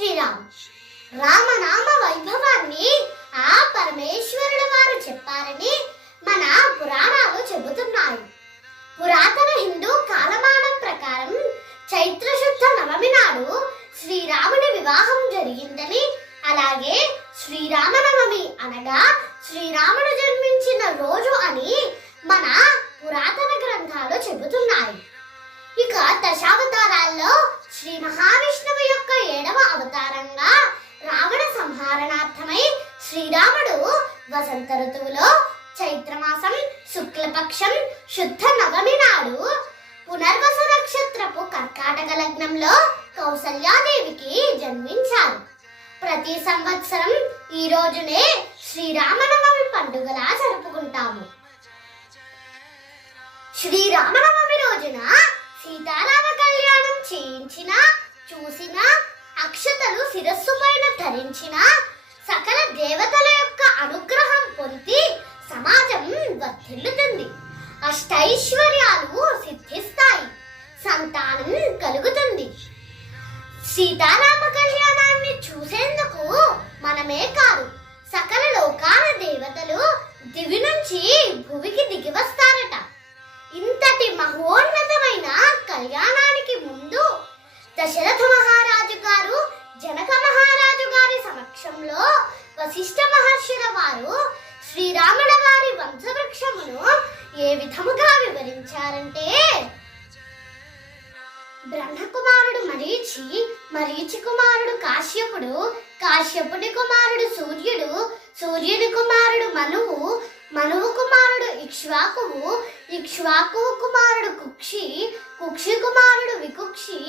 శ్రీరామ్. రామనామ వైభవాన్ని ఆ పరమేశ్వరుడు వారు చెప్పారని మన పురాణాలు చెబుతున్నాయి. పురాతన హిందూ కాలమానం ప్రకారం చైత్రశుద్ధ నవమి నాడు శ్రీరాముని వివాహం జరిగిందని అలాగే శ్రీరామనవమి అనగా శ్రీరాముడు జన్మించిన రోజు అని మన పురాతన గ్రంథాలు చెబుతున్నాయి. ఇక దశావతారాల్లో శ్రీ మహావిష్ణువు శ్రీరాముడు వసంత ఋతువులో చైత్రమాసం శుక్లపక్షం శుద్ధ నవమి నాడు పునర్వస నక్షత్రపు కర్కాటక లగ్నంలో కౌసల్యాదేవికి జన్మించారు. ప్రతి సంవత్సరం ఈ రోజునే శ్రీరామనవమి పండుగలా జరుపుకుంటాము. శ్రీరామనవమి రోజున సీతారామ కళ్యాణం చేయించిన చూసిన అక్షతలు శిరస్సు పైన ధరించిన సకల దేవతల యొక్క అనుగ్రహం పొంది సమాజం వర్ధిల్లుతుంది. అష్టైశ్వర్యాలు సిద్ధిస్తాయి. సంతానం కలుగుతుంది. సీతారామ కళ్యాణాన్ని చూసేందుకు మనమే కాదు సకల లోకాల దేవతలు దివి నుంచి భూమికి దిగి వస్తారట. ఇంతటి మహోన్నతమైన కళ్యాణానికి ముందు దశరథ వశిష్ఠ మహర్షుల వారు శ్రీరాముల వారి వంశవృక్షమును ఏ విధముగా వివరించారంటే బ్రహ్మకుమారుడు మరీచి మరీచి కుమారుడు కాశ్యపుడు కాశ్యపుడి కుమారుడు సూర్యుడు సూర్యుని కుమారుడు మనువు మనువు కుమారుడు ఇక్ష్వాకువు ఇక్ష్వాకువు కుమారుడు కుక్షి కుక్షి కుమారుడు వికుక్షి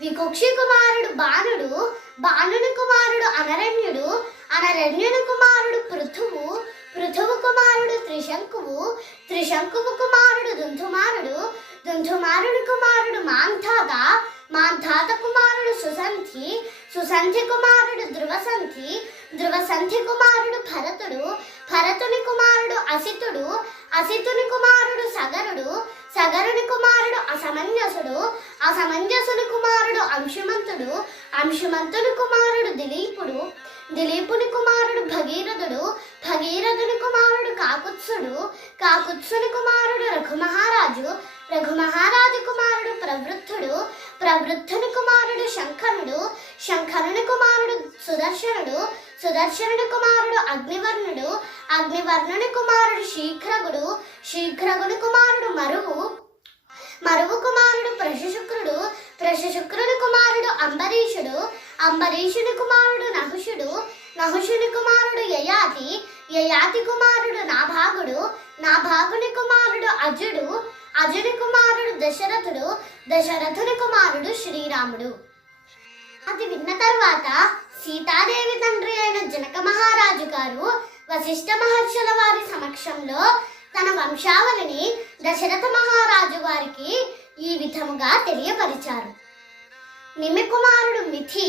వికుక్షి కుమారుడు బాణుడు బాణుని కుమారుడు అనరణ్యుడు అనరణ్యుని కుమారుడు పృథువు పృథువు కుమారుడు త్రిశంకువు త్రిశంకువు కుమారుడు దుంధుమారుడు దుంధుమారుడు కుమారుడు మాంధాత మాంధాత కుమారుడు సుసంధి సుసంధి కుమారుడు ధ్రువసంధి ధ్రువసంధి కుమారుడు భరతుడు భరతుని కుమారుడు అసితుడు అసితుని కుమారుడు సగరుడు సగరుని కుమారుడు అసమంజసుడు అసమంజసుని కుమారుడు అంశుమంతుడు అంశుమంతుని కుమారుడు దిలీపుడు. దిలీపుని కుమారుడు భగీరథుడు భగీరథుని కుమారుడు కాకుత్సుడు కాకుత్సుని కుమారుడు రఘుమహారాజు రఘుమహారాజు కుమారుడు ప్రవృద్ధుడు ప్రవృద్ధుని కుమారుడు శంకరుడు శంకరుని కుమారుడు సుదర్శనుడు సుదర్శనుని కుమారుడు అగ్నివర్ణుడు అగ్నివర్ణుని కుమారుడు శీఘ్రగుడు శీఘ్రగుని కుమారుడు మరువు మరువు కుమారుడు ప్రశుశుక్రుడు ప్రశుశుక్రుని కుమారుడు అంబరీషుడు అంబరీషుని కుమారుడు నహుషుడు నహుషుని కుమారుడు యయాతి యయాతి కుమారుడు నాభాగుడు నాభాగుని కుమారుడు అజుడు అజుని కుమారుడు దశరథుడు దశరథుని కుమారుడు శ్రీరాముడు. అది విన్న తర్వాత సీతాదేవి తండ్రి అయిన జనక మహారాజు గారు వశిష్ఠ మహర్షుల వారి సమక్షంలో తన వంశావళిని దశరథ మహారాజు వారికి ఈ విధముగా తెలియపరిచారు. నిమి కుమారుడు మిథి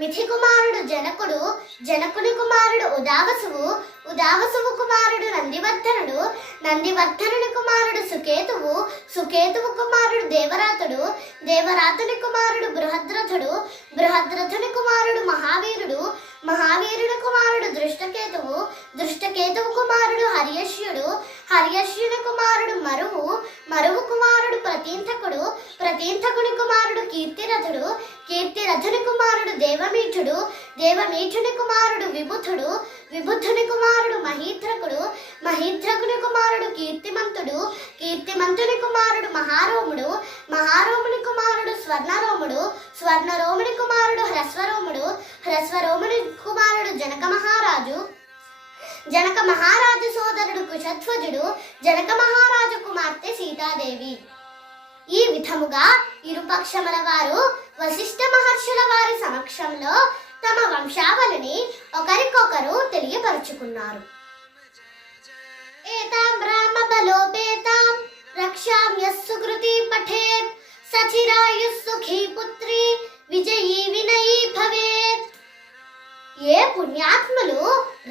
మిథి కుమారుడు జనకుడు జనకుని కుమారుడు ఉదావసువు ఉదావసువు కుమారుడు నందివర్ధనుడు నందివర్ధనుని కుమారుడు సుకేతువు సుకేతువు కుమారుడు దేవరాతుడు దేవరాతుని కుమారుడు బృహద్రథుడు బృహద్రథుని కుమారుడు మహావీరుడు మహావీరుని కుమారుడు దృష్టకేతువు దృష్టకేతువు కుమారుడు హర్యశ్యుడు హర్యశ్యుని కుమారుడు మరువు మరువు కుమారుడు ప్రతీంతకుడు ప్రతీంతకుని కుమారుడు కీర్తిరథుడు కీర్తిరథుని కుమారుడు దేవమీఠుడు దేవమీఠుని కుమారుడు విబుధుడు విబుధుని కుమారుడు మహీద్రకుడు మహీద్రకుని కుమారుడు కీర్తిమంతుడు కీర్తిమంతుని కుమారుడు మహారోముడు మహారోముని కుమారుడు స్వర్ణరోముడు స్వర్ణరోముని కుమారుడు హ్రస్వరోముడు హ్రస్వరోముని కుమారుడు జనక మహారాజు జనక మహారాజు సోదరుడు కుశధ్వజుడు జనక మహారాజు కుమార్తె సీతాదేవి. ఈ విధముగా ఇరుపక్షముల వారు వశిష్ఠ మహర్షుల వారి సమక్షంలో తమ వంశావళిని ఒకరికొకరు తెలియపరుచుకున్నారు. ఏతాం రామ బలోపేతాం రక్షామ్యస్సు కృతి పఠేత్ సచిరాయు సుఖీ పుత్రి విజయీ వినయీ భవేత్. ఏ పుణ్యాత్మ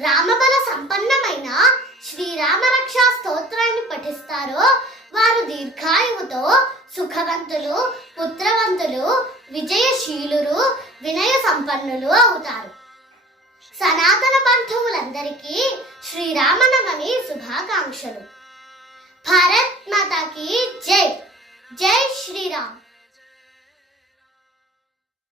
రామబల సంపన్నమైన శ్రీరామరక్షా స్తోత్రాన్ని పఠిస్తారో వారు దీర్ఘాయువుతో సుఖవంతులు పుత్రవంతులు విజయశీలురు వినయ సంపన్నులు అవుతారు. సనాతన బంధువులందరికీ శ్రీరామనవమి శుభాకాంక్షలు. భారత్ మాతాకి జై. జై శ్రీరామ్.